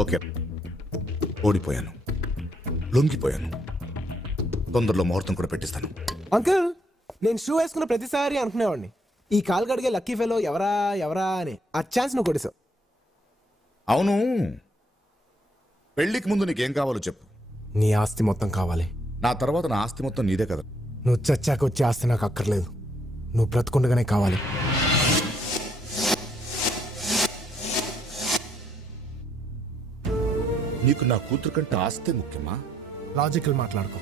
Okay, ఓడిపోయాను, లొంగిపోయాను. తొందరలో ముహూర్తం కూడా పెట్టిస్తాను. అంకుల్, నేను షూ వేసుకున్న ప్రతిసారి అనుకునేవాడిని, ఈ కాలు గడిగే లక్కీ ఫెలో ఎవరా ఎవరా అని. ఆ ఛాన్స్ నువ్వు కొడిసావు. అవును, పెళ్లికి ముందు నీకేం కావాలో చెప్పు. నీ ఆస్తి మొత్తం కావాలి. నా తర్వాత నా ఆస్తి మొత్తం నీదే కదా. నువ్వు చచ్చాక వచ్చే ఆస్తి నాకు అక్కర్లేదు, నువ్వు బ్రతుకుండగానే కావాలి. నీకు నా కూతురు కంటే ఆస్తి ముఖ్యమా? లాజికల్ మాట్లాడుకో,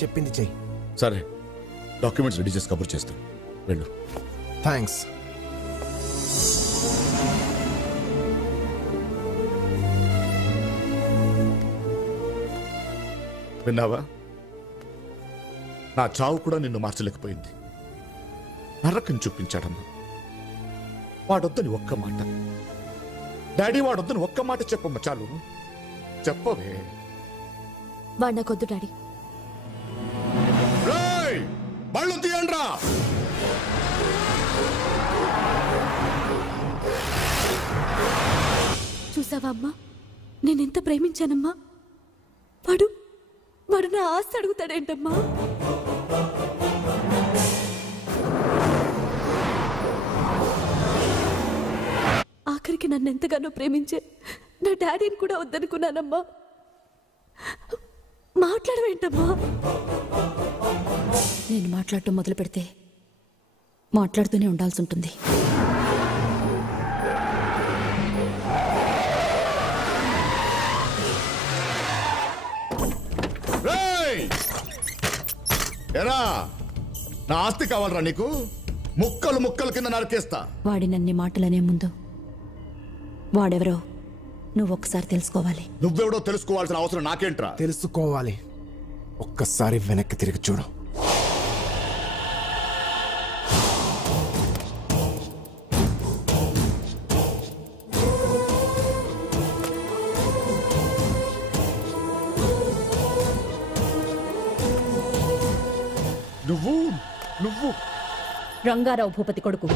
చెప్పింది చెయ్యి. సరే, డాక్యుమెంట్స్ రెడీ చేసి కబుర్ చేస్తాను, వెళ్ళు. థ్యాంక్స్. విన్నావా? నా చావు కూడా నిన్ను మార్చలేకపోయింది. నరకం చూపించాడమ్మా. వాడొద్దని ఒక్క మాట, డాడీ వాడొద్దని ఒక్క మాట చెప్పమ్మా, చాలు. చెప్పవే. వాడు నాకొద్దు డాడీ. బళ్ళు తీయండ్రా. చూసావా అమ్మా, నేనెంత ప్రేమించానమ్మా. వాడు వాడు నా ఆస్తి అడుగుతాడేంటమ్మా? ఆఖరికి నన్ను ఎంతగానో ప్రేమించే నా డాడీని కూడా వద్దనుకున్నానమ్మా. మాట్లాడవేంటమ్మా? నేను మాట్లాడటం మొదలు పెడితే మాట్లాడుతూనే ఉండాల్సి ఉంటుంది. ఎరా, నా ఆస్తి కావాలరా నీకు? ముక్కలు ముక్కలు కింద నరికేస్తా. వాడి నన్ని మాటలనే ముందు వాడెవరో నువ్వు ఒక్కసారి తెలుసుకోవాలి. నువ్వెవడో తెలుసుకోవాల్సిన అవసరం నాకేంట్రా? తెలుసుకోవాలి. ఒక్కసారి వెనక్కి తిరిగి చూడు. నువ్వు నువ్వు రంగారావు భూపతి కొడుకు.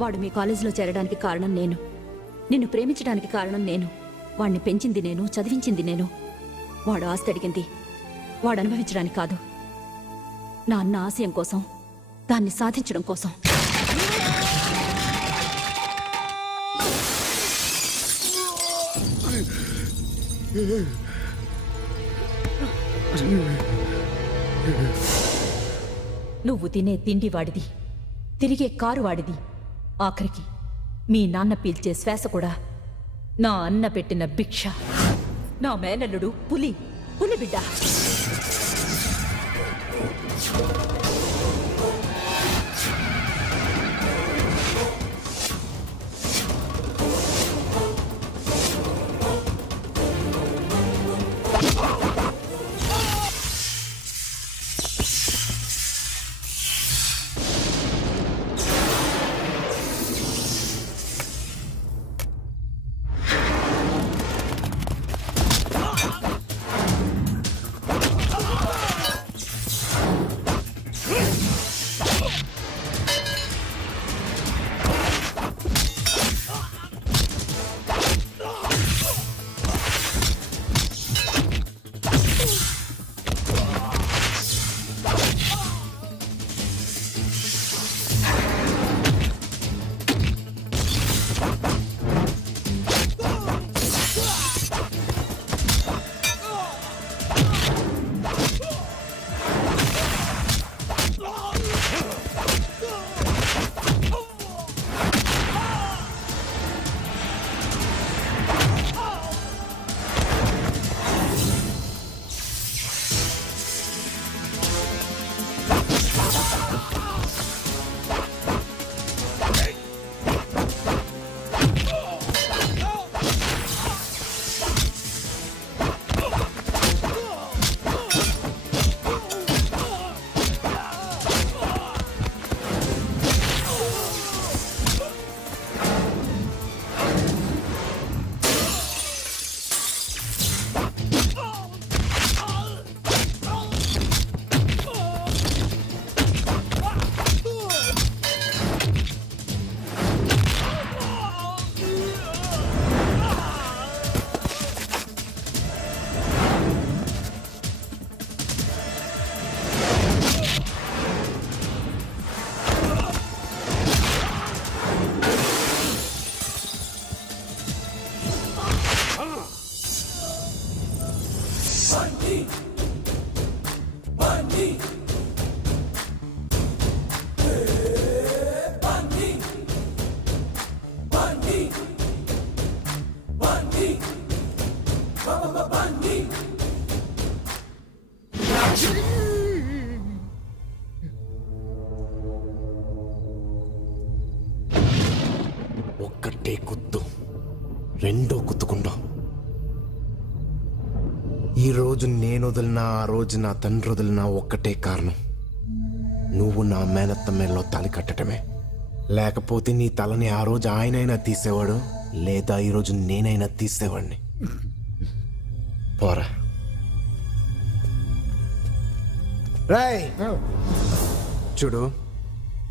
వాడు మీ కాలేజీలో చేరడానికి కారణం నేను, నిన్ను ప్రేమించడానికి కారణం నేను, వాడిని పెంచింది నేను, చదివించింది నేను. వాడు ఆస్తి అడిగింది వాడు అనుభవించడానికి కాదు, నా అన్న ఆశయం కోసం, దాన్ని సాధించడం కోసం. నువ్వు తినే తిండి వాడిది, తిరిగే కారు వాడిది, ఆఖరికి మీ నాన్న పీల్చే శ్వాస కూడా నా అన్న పెట్టిన భిక్ష. నా మేనల్లుడు పులి, పులిబిడ్డ. ఒక్కటే కుత్తు రెండో కుత్తుకుండా ఈ రోజు నేను వదిలినా ఆ రోజు నా తండ్రి వదిలినా ఒక్కటే కారణం, నువ్వు నా మేనత్త మేల్లో తాలి కట్టడమే. లేకపోతే నీ తలని ఆ రోజు ఆయనైనా తీసేవాడు, లేదా ఈరోజు నేనైనా తీసేవాడిని. పోరా రాయ్. చూడు,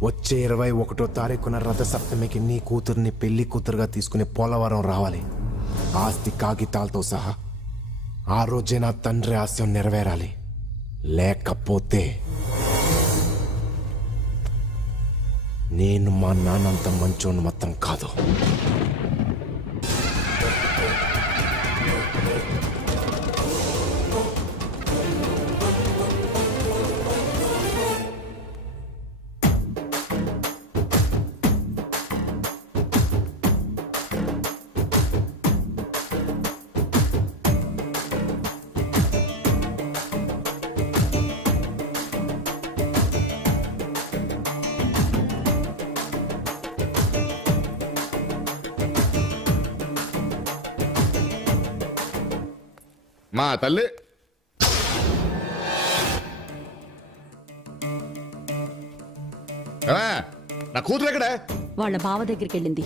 వచ్చే 21వ తారీఖున రథసప్తమికి నీ కూతుర్ని పెళ్లి కూతురుగా తీసుకుని పోలవరం రావాలి, ఆస్తి కాగితాలతో సహా. ఆ రోజే నా తండ్రి ఆశయం నెరవేరాలి. లేకపోతే నేను మా నాన్నంత మంచోని మొత్తం కాదు. మా తల్లి నా కూతురు ఎక్కడే? వాళ్ళ బావ దగ్గరికి వెళ్ళింది.